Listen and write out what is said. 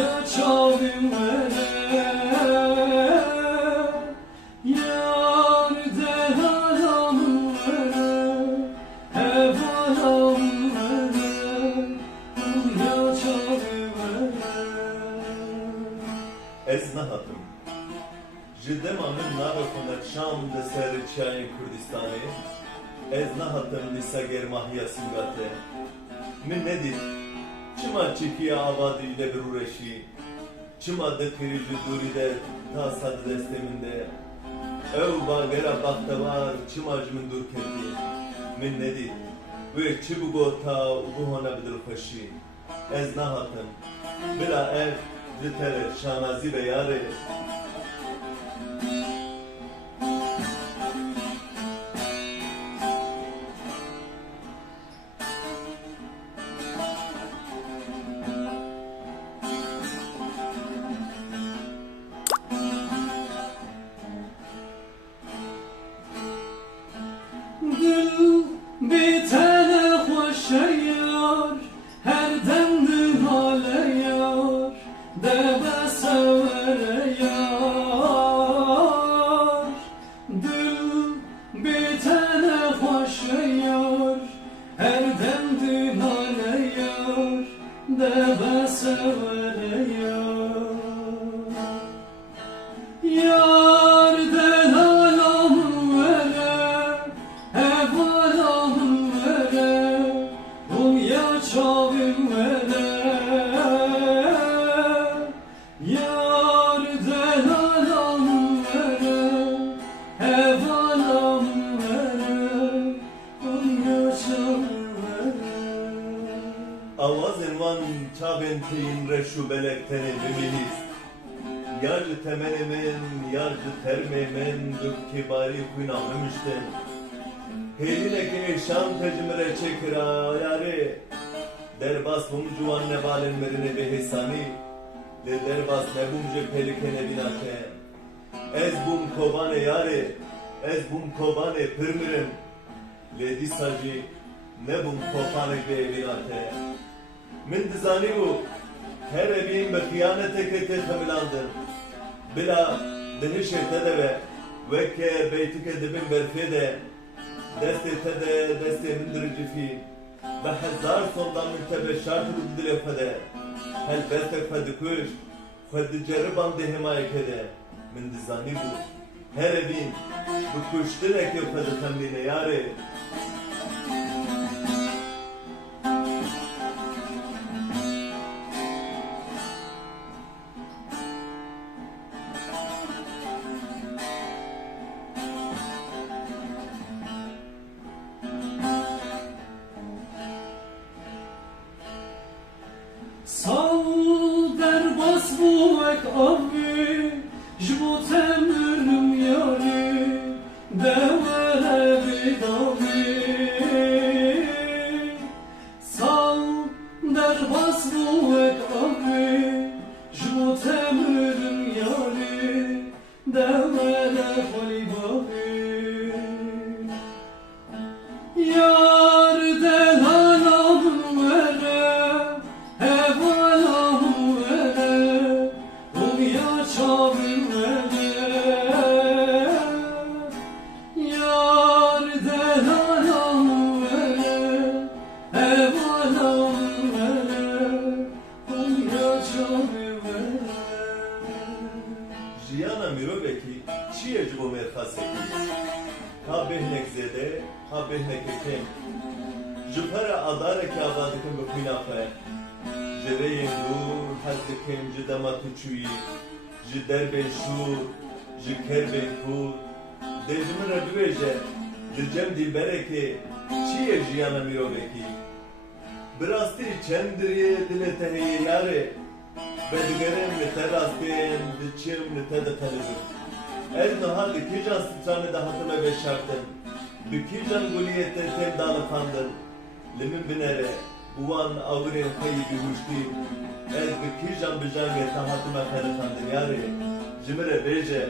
ya çavim vere yar delalam vere hep alam vere ya çavim vere. Ez nahatım. Jiddem amin navakunda Şam de ser çayın Kurdistan'ı. Ez nahatım lisa germahiya singate. Min nedir? Çima çekiya abadi de bir uğraşı. Çima da kırıcı duride ta sadı desteminde. Ev bagera baktavar çima jmin dur kendi. Min nedir? Ve çibugo ta ubuhona bidir faşı. Ez nahatım. Bila ev zitere şanazi ve yare. Dil bitene hoş yar, her demdi hale yar, debe severe yar. Dil bitene hoş yar, her demdi hale yar, debe severe yar. Yar delalam vere hep alam vere ya çavim vere yar delalam vere hep alam vere ya çavim vere. Avazın van çabin teyin reşu belekteni bimiliz. Yarcı temenimin, yarcı termemin, dük kibari kuynamemiştin. Heline ki şam tecmire çekira yari. Derbas bum cuvan nebalin merine behesani. Le derbas nebumce pelikene binate. Ez bum kobane yari, ez bum kobane pırmırın. Le disacı ne bum kopane be binate. Min dizani bu. Her evin be kıyanete kete kamilandın. Bila dehişe tedeve ve ke beytike dibin berfede deste tede deste mindirici fi ve hezar sondan müntebe şartı dile fede hel bestek fede kuş fede cerriban de himaye kede min dizani bu her evin bu kuştine ke fede temline yare. Sal derbas bu ek abi, jbu temürüm yari, devere bidavi. Sal derbas bu ek abi, jbu temürüm yari, devere bidavi. Yar delalam vere hep alam vere ya çavim vere yar delalam vere hep alam vere ya çavim vere. Jiyana miroveki çiye cibo merhaseki. Ha behnek zede, ha behnek ekem. Jupara adare ki abadikim bu kıynafe. Jireyin dur, hazdikim jidama tuçuyi. Jider ben şur, jiker ben kur. Dejimira düveje, dilcem dilbereki. Çiye jiyana miroveki. Birasti çendiriye dile tehiye yare. Bedgerim li terasken, dilçim li tedetelizim. Ez nahal dikican sıçanı da hatıma beşartın. Dikican guliyette tem dalı fandın. Limin binere, uvan avrin kayı bihuşti. Ez dikican bijange ta hatıma fedefandın yari. Cimire beje,